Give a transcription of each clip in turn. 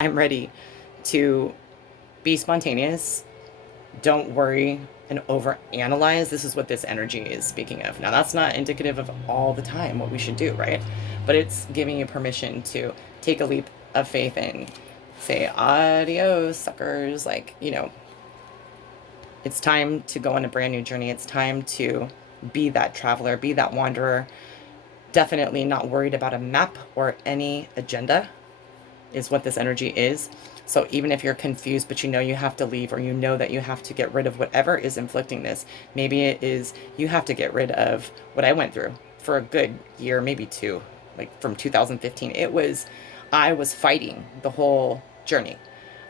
I'm ready to be spontaneous. Don't worry and overanalyze. This is what this energy is speaking of. Now, that's not indicative of all the time what we should do, right? But it's giving you permission to take a leap of faith and say, adios, suckers. Like, it's time to go on a brand new journey. It's time to be that traveler, be that wanderer. Definitely not worried about a map or any agenda is what this energy is. So even if you're confused, but you have to leave, or that you have to get rid of whatever is inflicting this, maybe it is you have to get rid of what I went through for a good year, maybe two, like from 2015. I was fighting the whole journey.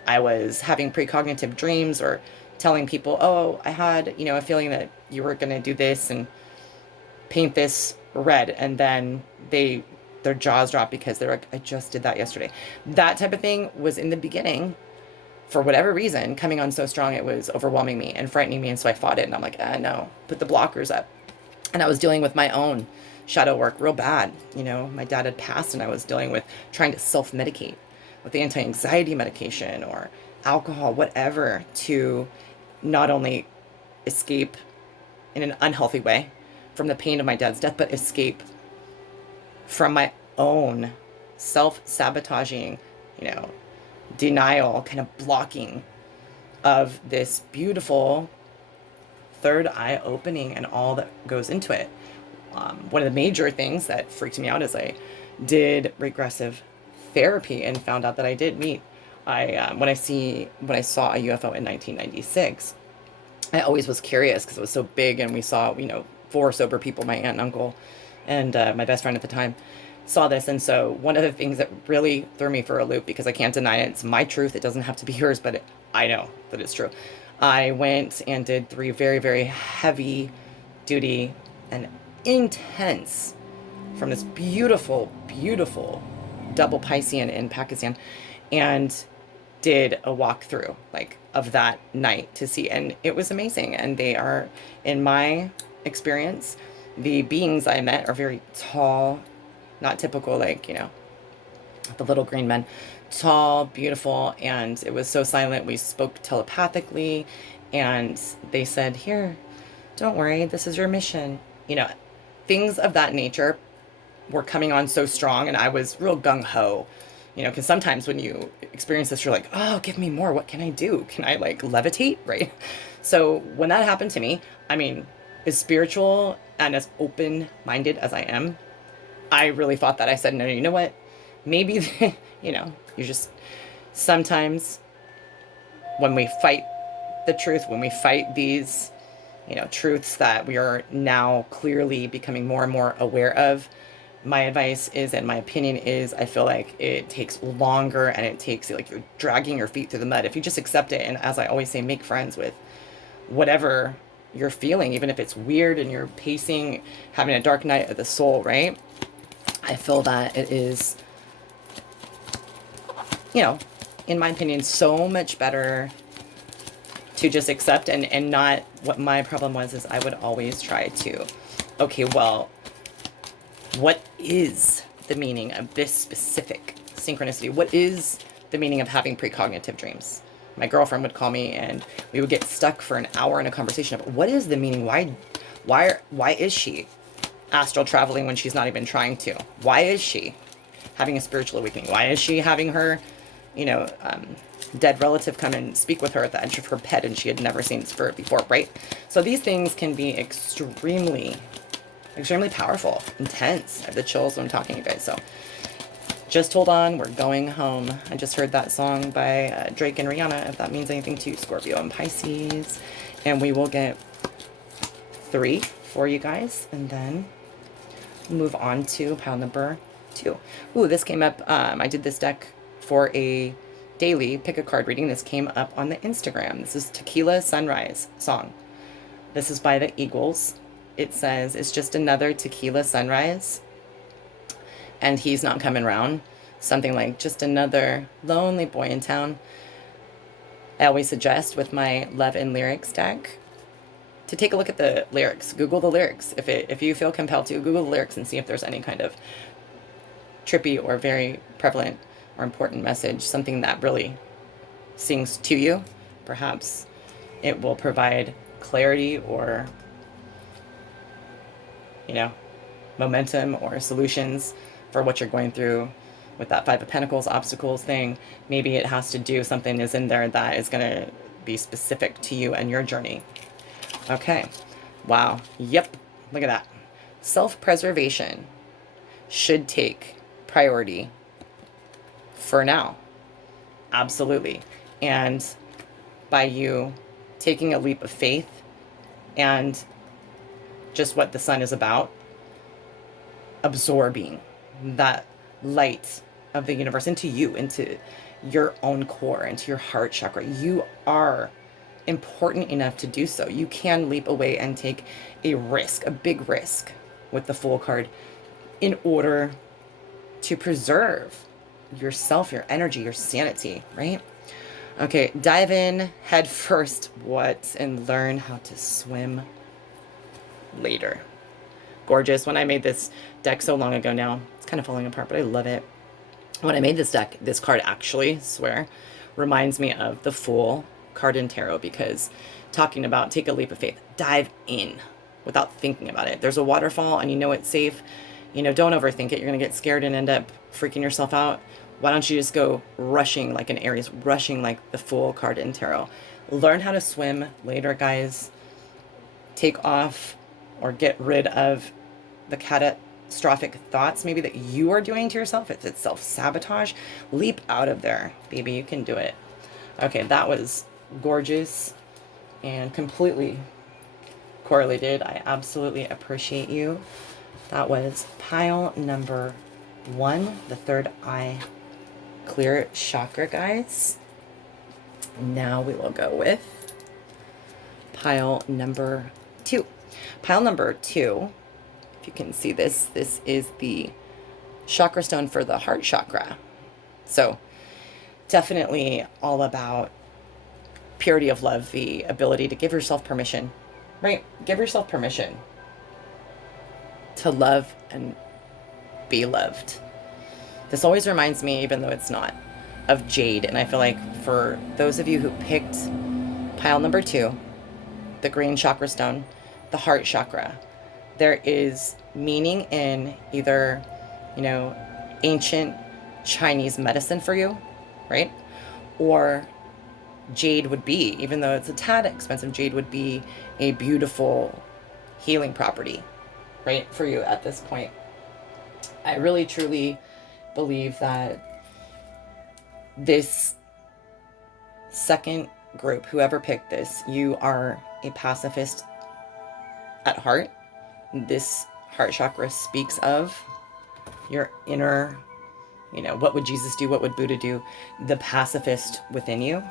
I was having precognitive dreams or telling people, oh, I had, a feeling that you were going to do this and paint this red. And then their jaws drop because they're like, I just did that yesterday. That type of thing was in the beginning, for whatever reason, coming on so strong, it was overwhelming me and frightening me. And so I fought it, and I'm like, no, put the blockers up. And I was dealing with my own shadow work real bad. My dad had passed, and I was dealing with trying to self-medicate with the anti-anxiety medication or alcohol, whatever, to not only escape in an unhealthy way from the pain of my dad's death, but escape from my own self-sabotaging, denial, kind of blocking of this beautiful third eye opening and all that goes into it. One of the major things that freaked me out is I did regressive therapy and found out that I did meet. When I saw a UFO in 1996, I always was curious because it was so big, and we saw, 4 sober people, my aunt and uncle, and my best friend at the time saw this. And so one of the things that really threw me for a loop, because I can't deny it, it's my truth, it doesn't have to be yours, but I know that it's true. I went and did 3 very, very heavy duty and intense, from this beautiful, beautiful double Piscean in Pakistan, and did a walkthrough of that night to see, and it was amazing. And they are, in my experience, the beings I met are very tall, not typical, the little green men, tall, beautiful, and it was so silent. We spoke telepathically, and they said, here, don't worry, this is your mission. Things of that nature were coming on so strong, and I was real gung-ho, because sometimes when you experience this, you're like, oh, give me more. What can I do? Can I levitate, right? So when that happened to me, as spiritual and as open-minded as I am, I really thought that. I said, no, you know what? Maybe, you just, sometimes when we fight the truth, when we fight these, truths that we are now clearly becoming more and more aware of, my advice is, and my opinion is, I feel like it takes longer, and it takes, you're dragging your feet through the mud. If you just accept it, and as I always say, make friends with whatever you're feeling, even if it's weird and you're pacing, having a dark night of the soul, right? I feel that it is, in my opinion, so much better to just accept, and not, what my problem was is I would always try to, okay, well, what is the meaning of this specific synchronicity? What is the meaning of having precognitive dreams? My girlfriend would call me, and we would get stuck for an hour in a conversation about what is the meaning? Why is she astral traveling when she's not even trying to? Why is she having a spiritual awakening? Why is she having her, dead relative come and speak with her at the edge of her bed, and she had never seen spirit before, right? So these things can be extremely powerful, intense. I have the chills when I'm talking to you guys. So just hold on, we're going home. I just heard that song by Drake and Rihanna, if that means anything to you, Scorpio and Pisces. And we will get 3 for you guys, and then move on to pile number 2. Ooh, this came up. I did this deck for a daily pick a card reading. This came up on the Instagram. This is Tequila Sunrise song. This is by the Eagles. It says, it's just another tequila sunrise, and he's not coming round. Something like, just another lonely boy in town. I always suggest with my Love and Lyrics deck to take a look at the lyrics. Google the lyrics. If you feel compelled to, Google the lyrics and see if there's any kind of trippy or very prevalent or important message, something that really sings to you. Perhaps it will provide clarity or, you know, momentum or solutions for what you're going through with that Five of Pentacles obstacles thing. Maybe it has to do, something is in there that is going to be specific to you and your journey. Okay. Wow. Yep. Look at that. Self-preservation should take priority for now. Absolutely. And by you taking a leap of faith and just what the sun is about, absorbing that light of the universe into you, into your own core, into your heart chakra. You are important enough to do so. You can leap away and take a risk, a big risk with the Fool card in order to preserve yourself, your energy, your sanity, right? Okay, dive in head first, what, and learn how to swim later. Gorgeous. When I made this deck so long ago now, it's kind of falling apart, but I love it. When I made this deck, this card actually, swear, reminds me of the Fool card in tarot, because talking about take a leap of faith, dive in without thinking about it. There's a waterfall and you know it's safe. You know, don't overthink it. You're going to get scared and end up freaking yourself out. Why don't you just go rushing like an Aries, rushing like the Fool card in tarot. Learn how to swim later, guys. Take off or get rid of the catastrophic thoughts maybe that you are doing to yourself. If it's self-sabotage, leap out of there, baby. You can do it. Okay, that was gorgeous and completely correlated. I absolutely appreciate you. That was pile number 1, the third eye clear chakra, guys. Now we will go with pile number 2. Pile number 2, if you can see this, this is the chakra stone for the heart chakra. So definitely all about purity of love, the ability to give yourself permission, right? Give yourself permission to love and be loved. This always reminds me, even though it's not, of jade. And I feel like for those of you who picked pile number 2, the green chakra stone, the heart chakra, there is meaning in either, you know, ancient Chinese medicine for you, right? Or jade would be, even though it's a tad expensive, jade would be a beautiful healing property, right, for you at this point. I really truly believe that this second group, whoever picked this, you are a pacifist at heart. This heart chakra speaks of your inner, you know, what would Jesus do? What would Buddha do? The pacifist within you,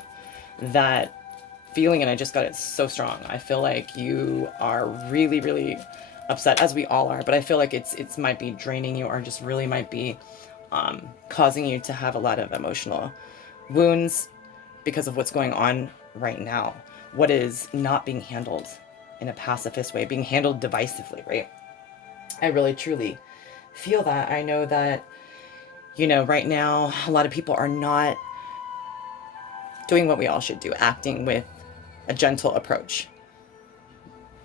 that feeling, and I just got it so strong. I feel like you are really, really upset, as we all are, but I feel like it's might be draining you, or just really might be causing you to have a lot of emotional wounds because of what's going on right now. What is not being handled in a pacifist way, being handled divisively, right? I really truly feel that. I know that, you know, right now a lot of people are not doing what we all should do, acting with a gentle approach.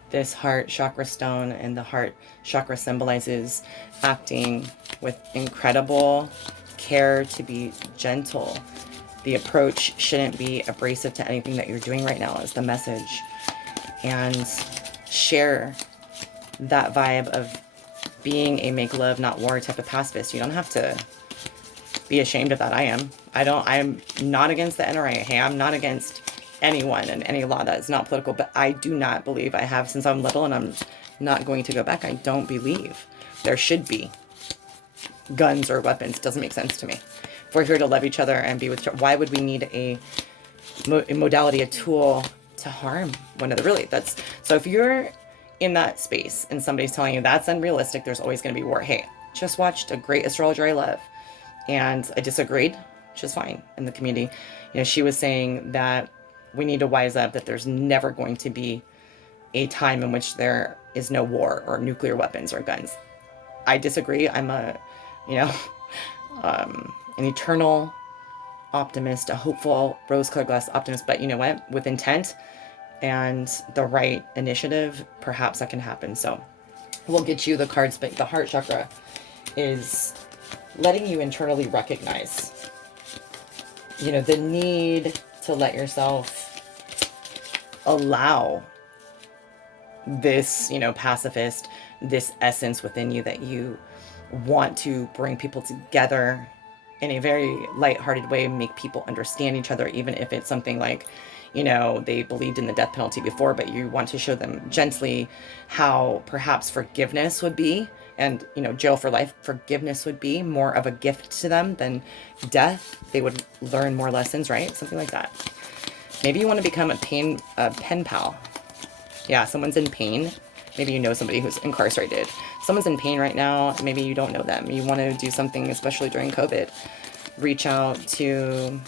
This heart chakra stone and the heart chakra symbolizes acting with incredible care, to be gentle. The approach shouldn't be abrasive to anything that you're doing right now, is the message. And share that vibe of being a make love, not war type of pacifist. You don't have to be ashamed of that. I'm not against the NRA. Hey, I'm not against anyone and any law that is not political, but I do not believe, I have since I'm little, and I'm not going to go back, I don't believe there should be guns or weapons. It doesn't make sense to me. If we're here to love each other and be with, why would we need a modality, a tool to harm one another? Really, that's, so if you're in that space and somebody's telling you that's unrealistic, there's always going to be war. Hey, just watched a great astrologer I love, and I disagreed, which is fine in the community. You know, she was saying that we need to wise up, that there's never going to be a time in which there is no war or nuclear weapons or guns. I disagree. I'm a, you know, an eternal optimist, a hopeful rose-colored glass optimist. But you know what? With intent and the right initiative, perhaps that can happen. So we'll get you the cards, but the heart chakra is letting you internally recognize, the need to let yourself allow this, pacifist, this essence within you that you want to bring people together in a very lighthearted way, make people understand each other, even if it's something like, they believed in the death penalty before, but you want to show them gently how perhaps forgiveness would be, and, jail for life, forgiveness would be more of a gift to them than death. They would learn more lessons, right? Something like that. Maybe you want to become a pen pal. Yeah, someone's in pain. Maybe you know somebody who's incarcerated. Someone's in pain right now. Maybe you don't know them. You want to do something, especially during COVID. Reach out to,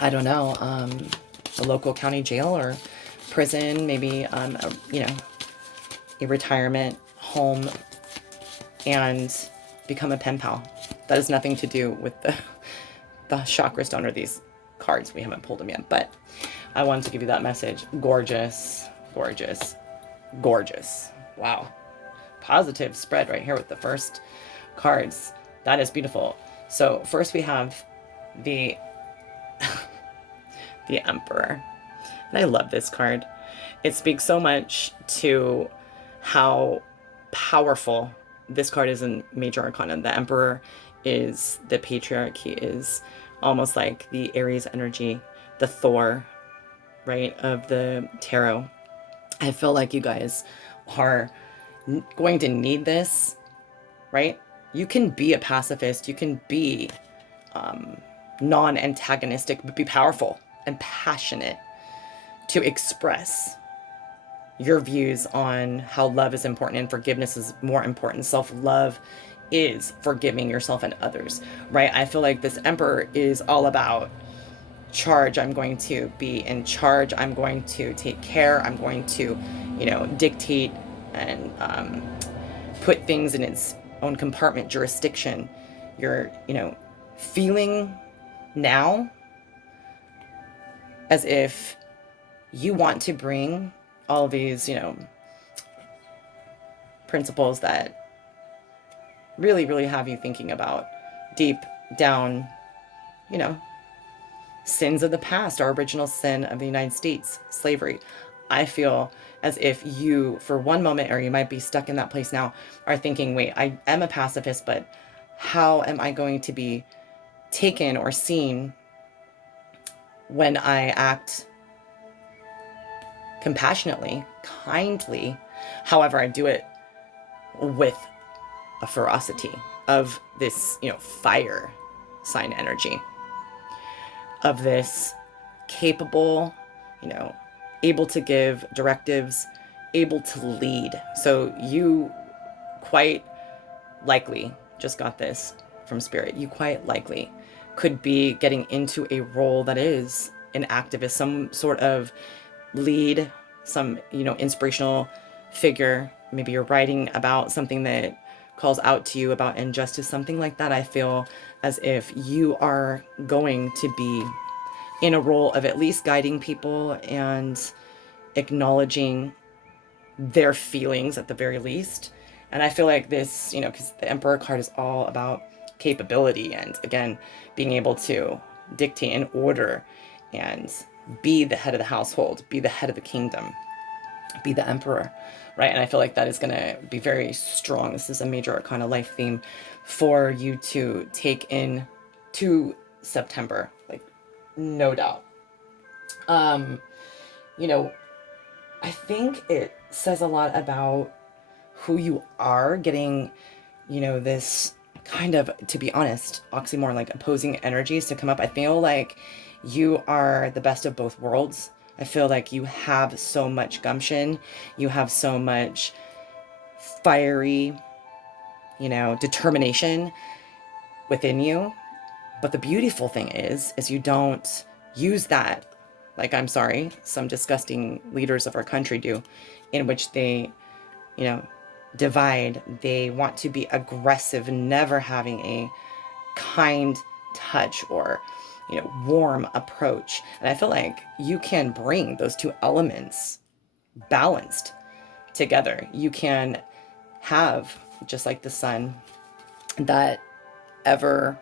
I don't know, a local county jail or prison, maybe, a retirement home, and become a pen pal. That has nothing to do with the chakra stone or these cards. We haven't pulled them yet, but I wanted to give you that message. Gorgeous, gorgeous, gorgeous. Wow. Positive spread right here with the first cards. That is beautiful. So first we have the the Emperor. And I love this card. It speaks so much to how powerful this card is in Major Arcana. The Emperor is the patriarch. He is almost like the Aries energy, the Thor, right, of the tarot. I feel like you guys are going to need this, right? You can be a pacifist. You can be non-antagonistic, but be powerful and passionate to express your views on how love is important and forgiveness is more important. Self-love is forgiving yourself and others, right? I feel like this Emperor is all about charge. I'm going to be in charge. I'm going to take care. I'm going to, dictate and put things in its own compartment, jurisdiction. You're, feeling now as if you want to bring all these, principles that really, really have you thinking about deep down, sins of the past, our original sin of the United States, slavery. I feel as if you, for one moment, or you might be stuck in that place now, are thinking, wait, I am a pacifist, but how am I going to be taken or seen when I act compassionately, kindly? However, I do it with a ferocity of this, fire sign energy, of this capable, able to give directives, able to lead. So you quite likely just got this from Spirit. You quite likely could be getting into a role that is an activist, some sort of lead, some, inspirational figure. Maybe you're writing about something that calls out to you about injustice, something like that. I feel as if you are going to be in a role of at least guiding people and acknowledging their feelings at the very least. And I feel like this, because the Emperor card is all about capability and, again, being able to dictate and order and be the head of the household, be the head of the kingdom, be the Emperor, right? And I feel like that is going to be very strong. This is a Major Arcana life theme for you to take in to September, like, no doubt. I think it says a lot about who you are, getting, this kind of, to be honest, oxymoron, like opposing energies to come up. I feel like you are the best of both worlds. I feel like you have so much gumption. You have so much fiery, determination within you. But the beautiful thing is you don't use that, like, I'm sorry, some disgusting leaders of our country do, in which they, divide. They want to be aggressive, never having a kind touch or, warm approach. And I feel like you can bring those two elements balanced together. You can have, just like the sun, that ever,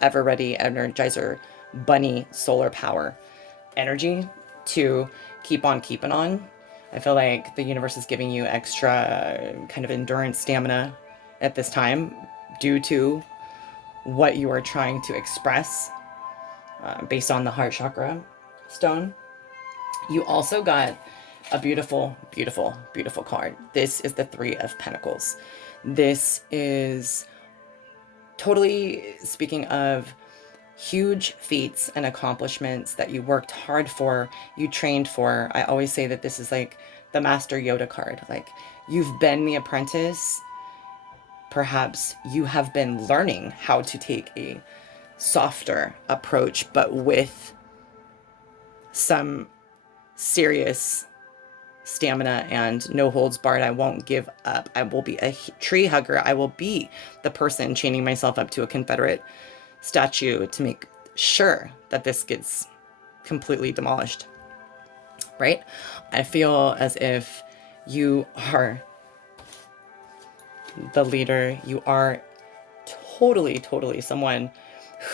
ever ready energizer bunny solar power energy to keep on keeping on. I feel like the universe is giving you extra kind of endurance stamina at this time due to what you are trying to express based on the heart chakra stone. You also got a beautiful, beautiful, beautiful card. This is the Three of Pentacles. This is totally speaking of huge feats and accomplishments that you worked hard for, you trained for. I always say that this is like the Master Yoda card. Like, you've been the apprentice. Perhaps you have been learning how to take a softer approach, but with some serious stamina and no holds barred. I won't give up. I will be a tree hugger. I will be the person chaining myself up to a Confederate statue to make sure that this gets completely demolished, right? I feel as if you are the leader. You are totally, totally someone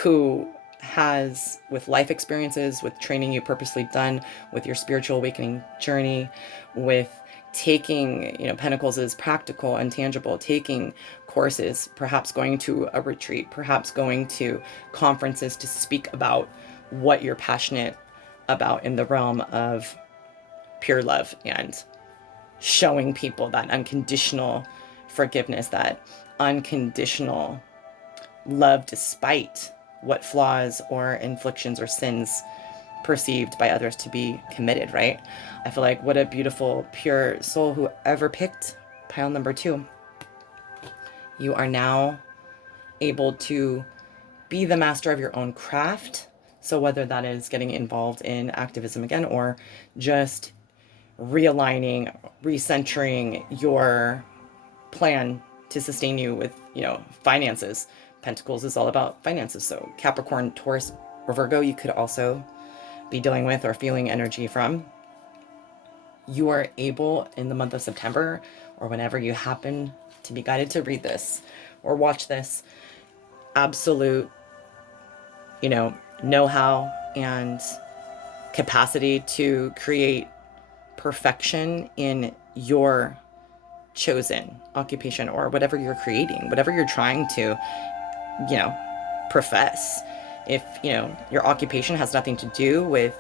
who has, with life experiences, with training you purposely done, with your spiritual awakening journey, with taking, Pentacles is practical and tangible, taking courses, perhaps going to a retreat, perhaps going to conferences to speak about what you're passionate about in the realm of pure love and showing people that unconditional forgiveness, that unconditional love despite what flaws or inflictions or sins perceived by others to be committed, right? I feel like what a beautiful, pure soul whoever picked pile number 2. You are now able to be the master of your own craft. So whether that is getting involved in activism again, or just realigning, recentering your plan to sustain you with, finances. Pentacles is all about finances. So Capricorn, Taurus, or Virgo, you could also be dealing with or feeling energy from. You are able in the month of September, or whenever you happen to be guided to read this or watch this, absolute, know-how and capacity to create perfection in your chosen occupation, or whatever you're creating, whatever you're trying to, profess. If, your occupation has nothing to do with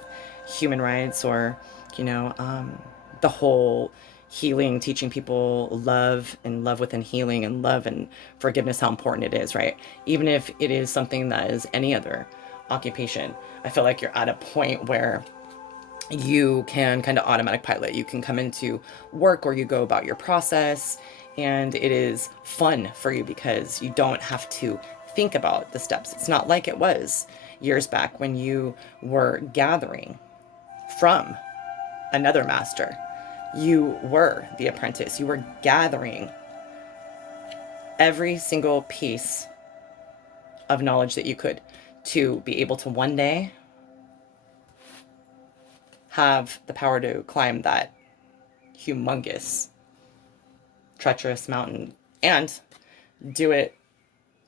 human rights or, the whole healing, teaching people love and love within healing and love and forgiveness, how important it is, right? Even if it is something that is any other occupation, I feel like you're at a point where you can kind of automatic pilot. You can come into work or you go about your process and it is fun for you because you don't have to think about the steps. It's not like it was years back when you were gathering from another master. You were the apprentice. You were gathering every single piece of knowledge that you could to be able to one day have the power to climb that humongous, treacherous mountain and do it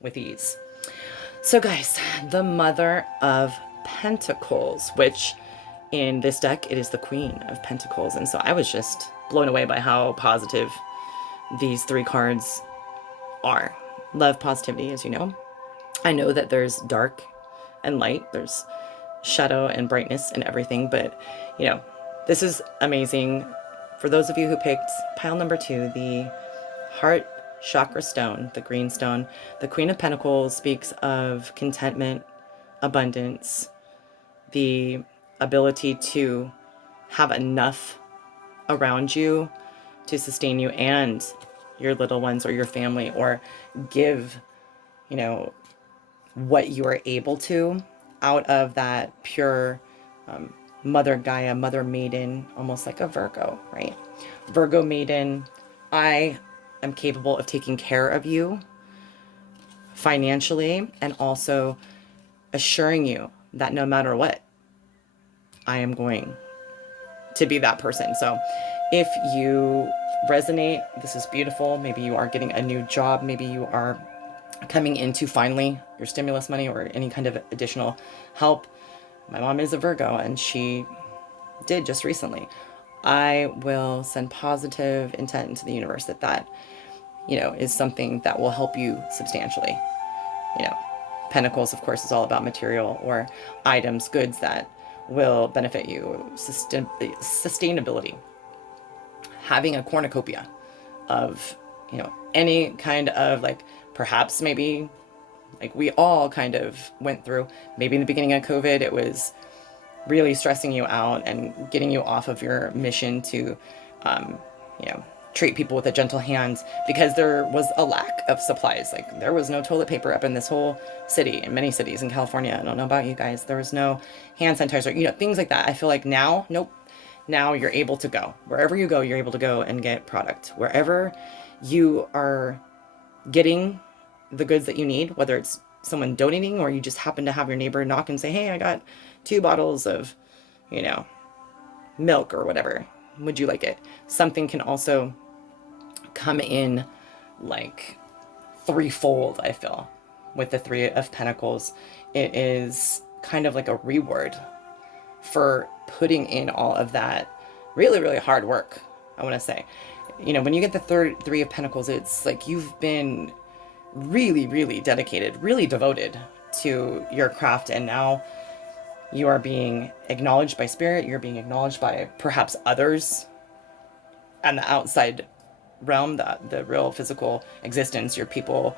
with ease. So guys, the Mother of Pentacles, which in this deck, it is the Queen of Pentacles. And so I was just blown away by how positive these 3 cards are. Love, positivity, as you know. I know that there's dark and light. There's shadow and brightness and everything. But, this is amazing. For those of you who picked pile number 2, the Heart Chakra Stone, the green stone, the Queen of Pentacles speaks of contentment, abundance, the ability to have enough around you to sustain you and your little ones or your family, or give, what you are able to out of that pure Mother Gaia, Mother Maiden, almost like a Virgo, right? Virgo Maiden, I am capable of taking care of you financially, and also assuring you that no matter what, I am going to be that person. So if you resonate, this is beautiful. Maybe you are getting a new job. Maybe you are coming into finally your stimulus money or any kind of additional help. My mom is a Virgo, and she did just recently. I will send positive intent into the universe that is something that will help you substantially. Pentacles, of course, is all about material or items, goods that will benefit you. Sustainability. Having a cornucopia of, any kind of, like, perhaps maybe, like we all kind of went through, maybe in the beginning of COVID, it was really stressing you out and getting you off of your mission to, treat people with a gentle hand, because there was a lack of supplies. Like, there was no toilet paper up in this whole city, in many cities in California. I don't know about you guys. There was no hand sanitizer, things like that. I feel like now, nope. Now you're able to go. Wherever you go, you're able to go and get product. Wherever you are getting the goods that you need, whether it's someone donating or you just happen to have your neighbor knock and say, hey, I got 2 bottles of, milk or whatever. Would you like it? Something can also come in like threefold, I feel, with the 3 of Pentacles. It is kind of like a reward for putting in all of that really, really hard work, I want to say. When you get the 3 of Pentacles, it's like you've been really, really dedicated, really devoted to your craft, and now you are being acknowledged by spirit. You're being acknowledged by perhaps others and the outside realm, the real physical existence, your people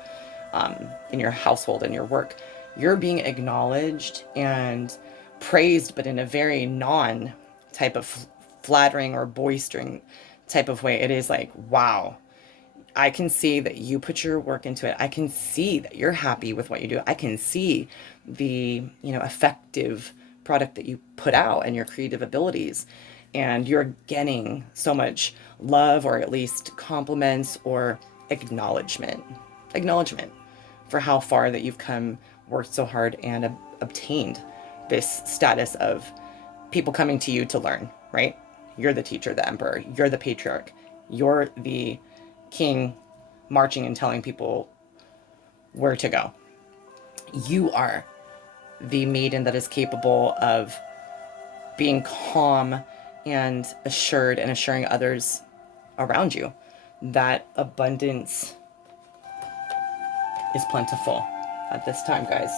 in your household and your work. You're being acknowledged and praised, but in a very non type of flattering or boistering type of way. It is like, wow, I can see that you put your work into it. I can see that you're happy with what you do. I can see the, effective product that you put out and your creative abilities. And you're getting so much love, or at least compliments or acknowledgement for how far that you've come, worked so hard, and obtained this status of people coming to you to learn, right? You're the teacher, the emperor, you're the patriarch, you're the king marching and telling people where to go. You are the maiden that is capable of being calm and assured and assuring others around you that abundance is plentiful at this time, guys.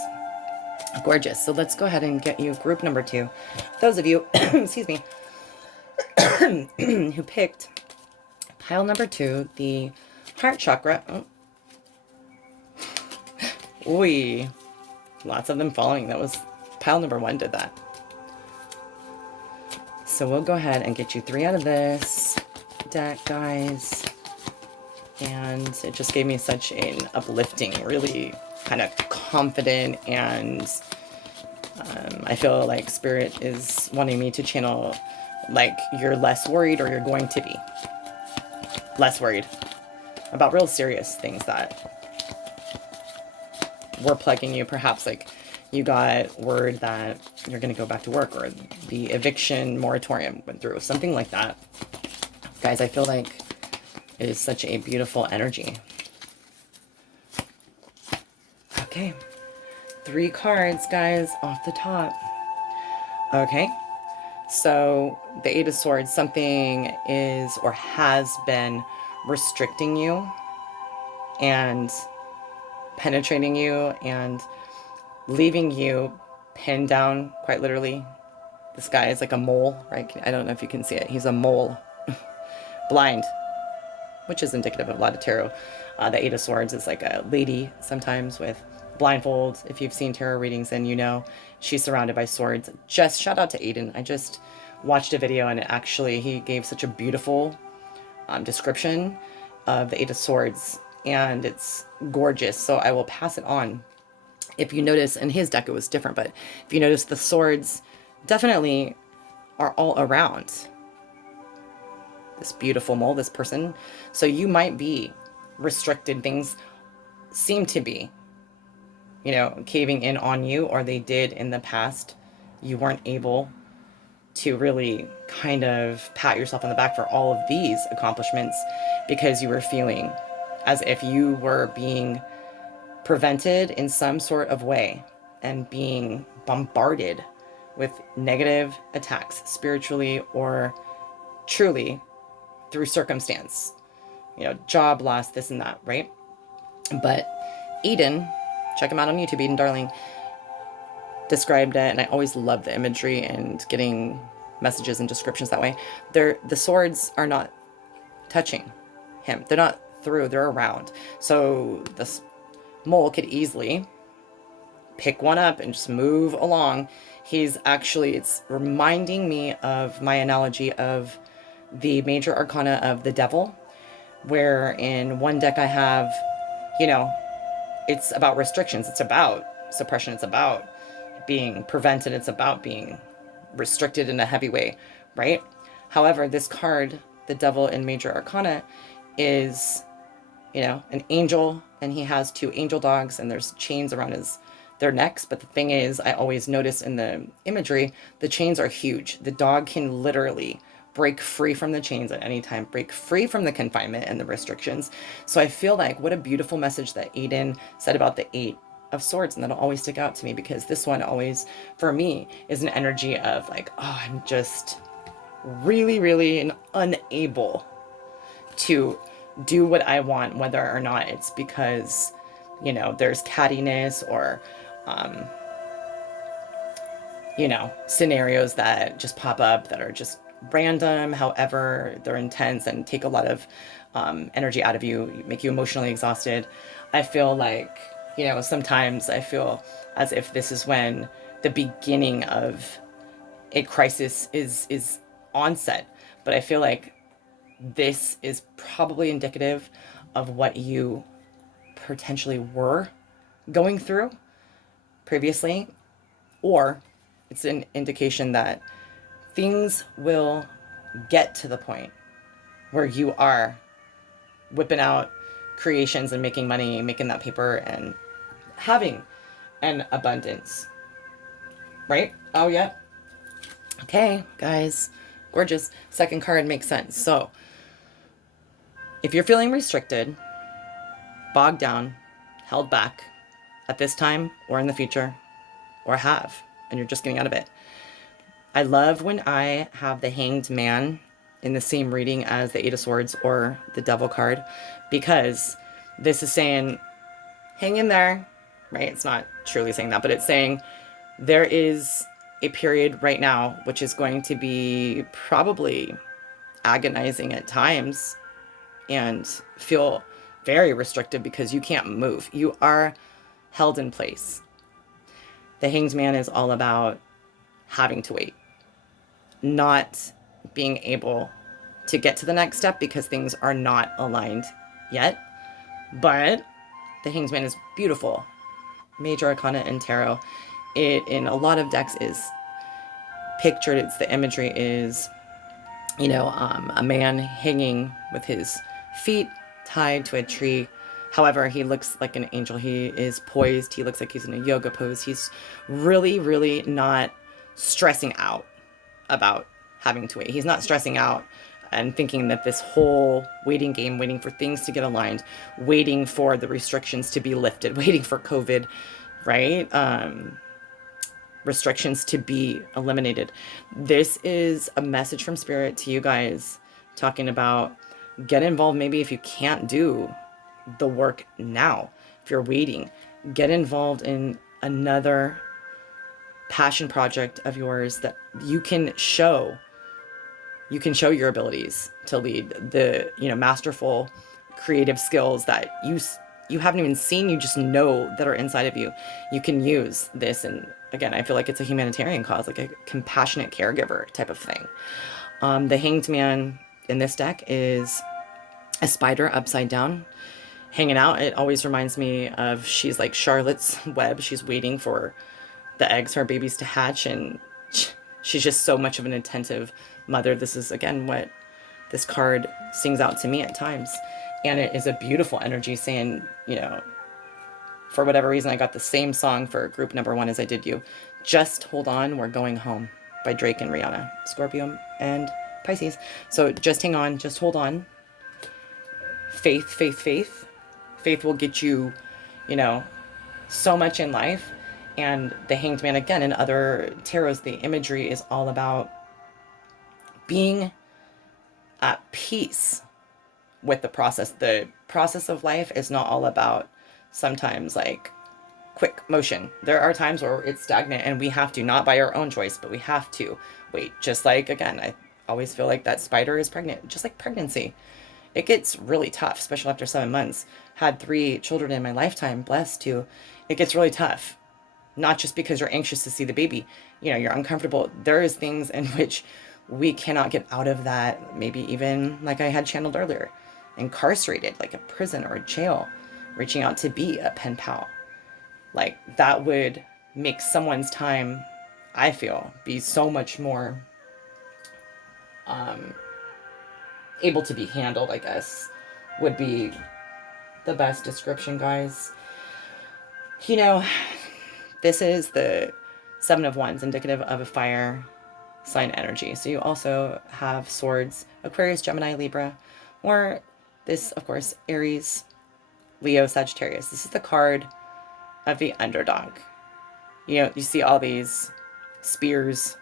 Gorgeous. So let's go ahead and get you group number 2. Those of you, excuse me, who picked pile number 2, the heart chakra. Ooh, lots of them following. That was pile number 1 did that. So we'll go ahead and get you 3 out of this deck, guys. And it just gave me such an uplifting, really kind of confident, and I feel like spirit is wanting me to channel, like, you're less worried, or you're going to be less worried about real serious things that were plaguing you. Perhaps like you got word that you're going to go back to work, or the eviction moratorium went through, something like that. Guys, I feel like it is such a beautiful energy. Okay, 3 cards, guys, off the top. Okay, so the 8 of Swords, something is or has been restricting you and penetrating you and leaving you pinned down, quite literally. This guy is like a mole, right? I don't know if you can see it. He's a mole. Blind, which is indicative of a lot of tarot. The 8 of Swords is like a lady sometimes with blindfolds. If you've seen tarot readings, then you know she's surrounded by swords. Just shout out to Aiden. I just watched a video, and actually he gave such a beautiful description of the 8 of Swords, and it's gorgeous. So I will pass it on. If you notice, in his deck it was different, but if you notice, the swords definitely are all around this beautiful mole, this person. So you might be restricted. Things seem to be you know, caving in on you, or they did in the past, you weren't able to really kind of pat yourself on the back for all of these accomplishments because you were feeling as if you were being prevented in some sort of way and being bombarded with negative attacks spiritually or truly through circumstance, you know, job loss, this and that, right? But Eden, check him out on YouTube, Eden Darling, described it, and I always love the imagery and getting messages and descriptions that way. The swords are not touching him. They're not through, they're around. So this mole could easily pick one up and just move along. He's actually, it's reminding me of my analogy of the major arcana of the devil, where in one deck I have, you know, it's about restrictions, it's about suppression, it's about being prevented, it's about being restricted in a heavy way, right? However, this card, the devil in major arcana, is, you know, an angel, and he has two angel dogs, and there's chains around their necks. But the thing is, I always notice in the imagery, the chains are huge. The dog can literally break free from the chains at any time, break free from the confinement and the restrictions. So I feel like what a beautiful message that Aiden said about the 8 of Swords, and that'll always stick out to me, because this one always, for me, is an energy of like, oh, I'm just really, really unable to do what I want, whether or not it's because, you know, there's cattiness or, you know, scenarios that just pop up that are just random. However, they're intense and take a lot of energy out of you, make you emotionally exhausted. I feel like, you know, sometimes I feel as if this is when the beginning of a crisis is onset. But I feel like this is probably indicative of what you potentially were going through previously, or it's an indication that things will get to the point where you are whipping out creations and making money, making that paper, and having an abundance, right? Oh, yeah. Okay, guys, gorgeous. Second card makes sense. So if you're feeling restricted, bogged down, held back at this time or in the future, or have, and you're just getting out of it, I love when I have the Hanged Man in the same reading as the 8 of Swords or the Devil card, because this is saying, hang in there, right? It's not truly saying that, but it's saying there is a period right now which is going to be probably agonizing at times and feel very restrictive because you can't move. You are held in place. The Hanged Man is all about having to wait, not being able to get to the next step because things are not aligned yet. But the Hanged Man is beautiful. Major Arcana in Tarot. It, in a lot of decks, is pictured, it's the imagery is, you know, a man hanging with his feet tied to a tree. However, he looks like an angel. He is poised. He looks like he's in a yoga pose. He's really, really not stressing out about having to wait. He's not stressing out and thinking that this whole waiting game, waiting for things to get aligned, waiting for the restrictions to be lifted, waiting for COVID, right? Restrictions to be eliminated. This is a message from Spirit to you guys, talking about get involved. Maybe if you can't do the work now, if you're waiting, get involved in another passion project of yours that you can show your abilities to lead, the, you know, masterful creative skills that you haven't even seen, you just know that are inside of you. You can use this. And again, I feel like it's a humanitarian cause, like a compassionate caregiver type of thing. The Hanged Man in this deck is a spider upside down, hanging out. It always reminds me of, she's like Charlotte's Web. She's waiting for the eggs, her babies, to hatch, and she's just so much of an attentive mother. This is, again, what this card sings out to me at times. And it is a beautiful energy saying, you know, for whatever reason, I got the same song for group number 1 as I did you. Just Hold On, We're Going Home by Drake and Rihanna, Scorpio and Pisces. So just hang on, just hold on. Faith, faith, faith. Faith will get you, you know, so much in life. And the Hanged Man, again, in other tarots, the imagery is all about being at peace with the process. The process of life is not all about sometimes like quick motion. There are times where it's stagnant and we have to, not by our own choice, but we have to wait. Just like, again, I always feel like that spider is pregnant, just like pregnancy. It gets really tough, especially after 7 months. Had 3 children in my lifetime, blessed to. It gets really tough. Not just because you're anxious to see the baby, you know, you're uncomfortable. There is things in which we cannot get out of that. Maybe even like I had channeled earlier, incarcerated, like a prison or a jail, reaching out to be a pen pal. Like that would make someone's time, I feel, be so much more able to be handled, I guess, would be the best description, guys. You know, this is the 7 of Wands, indicative of a fire sign energy. So you also have swords, Aquarius, Gemini, Libra, or this, of course, Aries, Leo, Sagittarius. This is the card of the underdog. You know, you see all these spears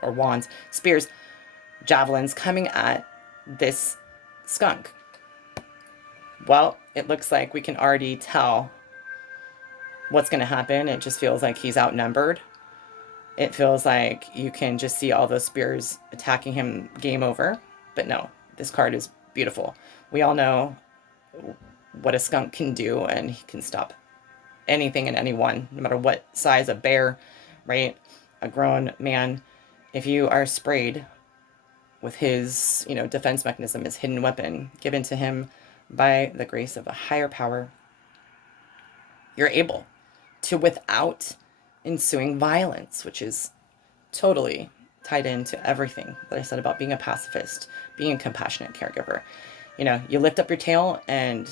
or wands, spears, javelins coming at this skunk. Well, it looks like we can already tell what's going to happen. It just feels like he's outnumbered. It feels like you can just see all those spears attacking him, game over. But no, this card is beautiful. We all know what a skunk can do, and he can stop anything and anyone, no matter what size, a bear, right? A grown man. If you are sprayed with his, you know, defense mechanism, his hidden weapon given to him by the grace of a higher power, you're able to, without ensuing violence, which is totally tied into everything that I said about being a pacifist, being a compassionate caregiver. You know, you lift up your tail and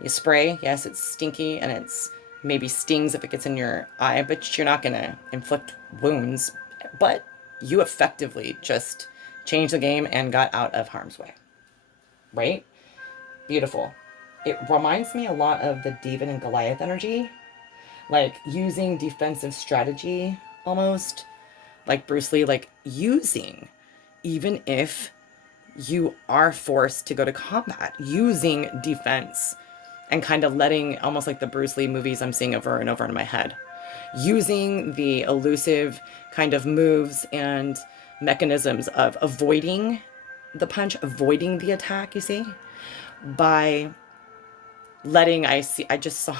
you spray. Yes, it's stinky and it's maybe stings if it gets in your eye, but you're not going to inflict wounds. But you effectively just changed the game and got out of harm's way. Right? Beautiful. It reminds me a lot of the David and Goliath energy, like using defensive strategy almost, like Bruce Lee, like using, even if you are forced to go to combat, using defense and kind of letting, almost like the Bruce Lee movies I'm seeing over and over in my head, using the elusive kind of moves and mechanisms of avoiding the punch, avoiding the attack, you see, by letting, I just saw